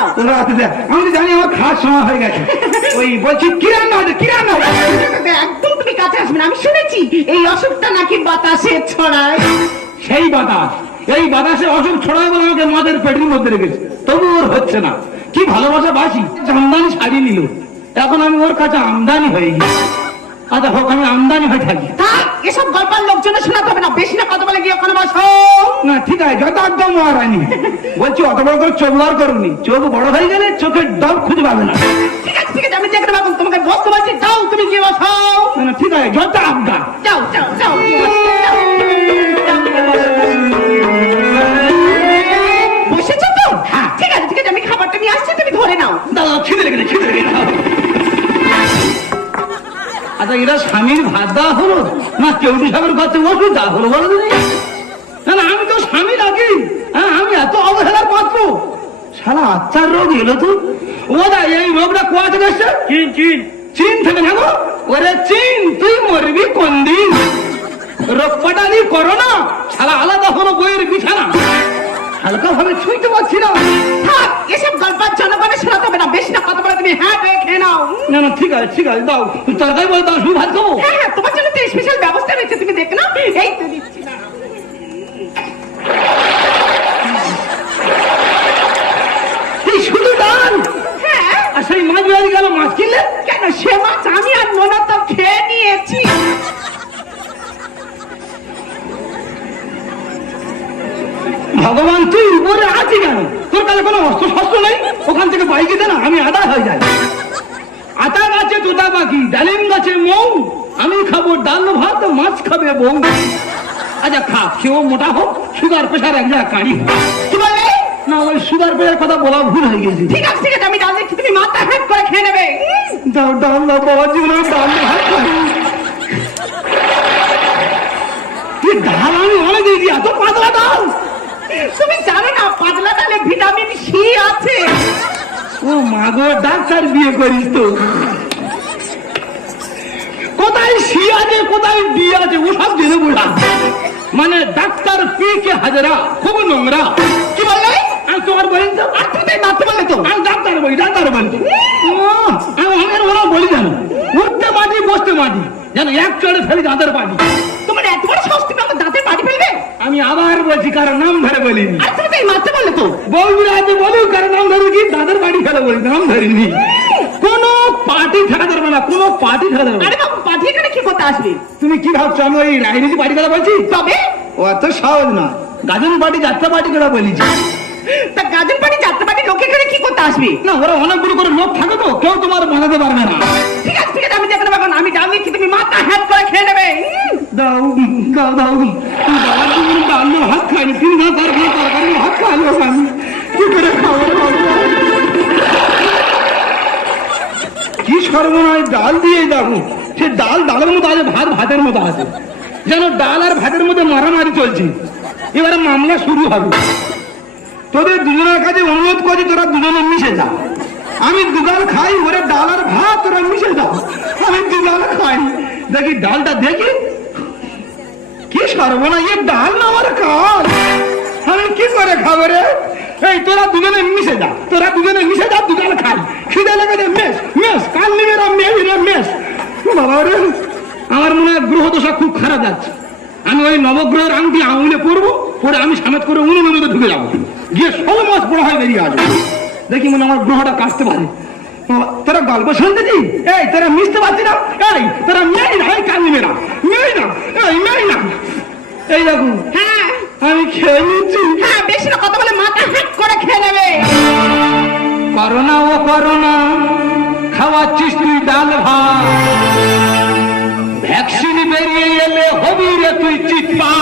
হাতে। আমি জানি আমার খাওয়ার সময় হয়ে গেছে। ওই বলছি কি রান্না হচ্ছে কি রান্না একদম তুমি কাছে আসবে না আমি শুনেছি এই অসুখটা নাকি বাতাসে ছড়ায়। সেই বাতাস এই বাতাসে অসুখ ছড়ায় বলে আমাকে মাদের পেটের মধ্যে রেখেছে। তবু ওর হচ্ছে না। কি ভালোবাসা বাসি আমদানি ছাড়িয়ে নিল। এখন আমি ওর কাছে আমদানি হয়ে গেছি। আচ্ছা হোক আমি আমদানি হয়ে থাকি। এসব গল্পের লোকজনে শোনাতে হবে না বেশি না কথা বলে গিয়ে ওখানে বসো। না ঠিক আছে যত একদম মহারানী। বলছি অত বড় করে চোখ বার করুনি। চোখ বড় হয়ে গেলে চোখের ডব খুঁজে পাবে না। ঠিক আছে ঠিক আছে আমি দেখতে পাবো তোমাকে বসতে বলছি যাও তুমি গিয়ে বসো না, না, ঠিক আছে যত আবগা যাও যাও যাও গিয়ে বসো, যাও। বসেছো তো? হ্যাঁ। ঠিক আছে ঠিক আছে আমি খাবারটা নিয়ে আসছি তুমি ধরে নাও। দাদা খিদে লেগেছে খিদে লেগেছে। আচ্ছা এরা স্বামীর ভাত দেওয়া হলো? না চৌধুরী সাহেবের কাছে ওষুধ দেওয়া হলো বলো দিদি না না আমি তো স্বামী নাকি? হ্যাঁ আমি এত অবহেলার পাত্র। সারা আচ্ছার রোগ এলো তো। ও দা এই রোগটা কোয়া থেকে এসছে? চিন চিন। চীন থেকে না গো ওরে চীন তুই মরবি কোন দিন? রোগ পাটালি করোনা সারা আলাদা হলো বইয়ের বিছানা। হালকা ভাবে ছুঁইতে পারছি না। থাক এসব গল্প জনগণে শোনাতে হবে না। বেশি না কথা বলে তুমি হ্যাঁ করে খেয়ে নাও। না না ঠিক আছে ঠিক আছে দাও। তরকারি বলে দাও শুধু ভাত খাব? হ্যাঁ হ্যাঁ তোমার জন্য তো স্পেশাল ব্যবস্থা রয়েছে তুমি দেখে নাও। এই তো দিচ্ছি না এই শুধু ডাল হ্যাঁ আর সেই মাছ বিহারি গেল মাছ কিনলে? কেন সে মাছ আমি আর মনে তো খেয়ে নিয়েছি। ভগবান, তুই উপরে আছি কেন? তোর কাছে কোনো অস্ত্র শস্ত্র নেই? ওখান থেকে বাইকে দে না, আমি আদা হয়ে যাই। আটা গাছে, তোতা পাখি, ডালিম গাছে মৌ, আমি খাব ডাল, ভাত, মাছ খাবে বউ আচ্ছা খা, খেয়েও মোটা হোক, সুগার, প্রেশার, এক জায়গায় কাড়ি না ওই সুগার প্রেশার কথা বলা ভুল হয়ে গেছে ঠিক আছে ঠিক আছে আমি ডাল দিচ্ছি তুমি মাথা হ্যাক করে খেয়ে নেবে। দাও ডাল দাও বাবা জীবনে ডাল ভাত খাই এই ডাল আমি অনেক দিয়েছি এত পাতলা ডাল তুমি জানো না পাতলা ডালে ভিটামিন সি আছে। ও মা গো ডাক্তার বিয়ে করিস তো। কোথায় সি আছে কোথায় বি আছে ও সব জেনে বুঝা। মানে ডাক্তার পি কে হাজারা খুব নোংরা। কি বললে? আমি তোমার বলি তো? আর তুমি মারতে বললে তো? আমি ডাক্তার বলি ডাক্তার বলি ও, ওরা বলি জানো? উঠতে মাটি বসতে মাটি যেন এক চড়ে ফেলি দাঁতের পাটি তোমার এত বড় সাহস তুমি আমার দাঁতে পাটি ফেলবে? আমি আবার বলছি কারও নাম ধরে বলিনি। আর তুমি মারতে বললে তো? বউরা বলি কারও নাম ধরে কি দাঁতের পাটি ফেলে বলি নাম ধরিনি। কোন পার্টি ঠেকা ধরবে না কোন পার্টি ঠেকা ধরবে আরে বাবু পাটি এখানে কি করতে আসবে? তুমি কি ভাবছ আমি ওই রাজনীতি পার্টি কথা বলছি? তবে? এত সহজ না গাজন পার্টি যাত্রা পার্টি কথা বলেছি। তা গাজন পাটি যাত্রা পাটি লোক এখানে কি করতে আসবে? না ওরা অনেকগুলো করে লোক থাকে তো কেউ তোমার বানাতে পারবে না। ঠিক আছে ঠিক আছে আমি পাবো না আমি ডাল দিচ্ছি তুমি মাথা হ্যাক করে খেয়ে নেবে। দাও দাও দাও দিয়ে ভাত খাইনি তিন দিয়ে ভাত খাইলো আমি। কি করে ভগবান? কি সর্বনয় ডাল দিয়ে যাব সে ডাল ডালের মতো আছে ভাত ভাতের মতো আছে। যেন ডাল আর ভাতের মধ্যে মারামারি চলছে। এবারে মামলা শুরু হবে। তোদের দুজনের কাছে অনুরোধ করছি, তোরা দুজনে মিশে যা। আমি দুগাল খাই, ওরে ডাল আর ভাত, তোরা মিশে যাও আমি দুগাল খাই। দেখি ডালটা দেখি। কি সর্বনা এ ডাল না আমার কাল আমি কি করে খাব রে? এই, তোরা দুজনে মিশে যা। তোরা দুজনে মিশে যা, দুগাল খাই। খিদে লেগে মেস মেস কাল নিবে না মেয়ে রে মেস বাবা রে, আমার মনে হয় গ্রহ দশা খুব খারাপ যাচ্ছে। আমি ওই নবগ্রহের আংটি আঙুলে পরবো, পরে আমি সামেত করে উনুনের মধ্যে ঢুকে যাব। গিয়ে সব মাছ পড়া হয় বেরিয়ে আসব। দেখি মনে আমার গ্রহটা কাটতে পারে। তোরা গল্প শুনতেছি এই তোরা মিশতে পারছি না? এই তোরা মেয়ে না এই কান নিবে না মেয়ে না এই মেয়ে না। এই দেখো হ্যাঁ। আমি খেয়ে নিচ্ছি। হ্যাঁ বেশি না কথা বলে মাথা হ্যাক করে খেয়ে নেবে। করোনা ও করোনা খাওয়াচ্ছিস তুই ডাল ভাত। ভ্যাকসিন বেরিয়ে এলে হবি রে তুই চিৎপা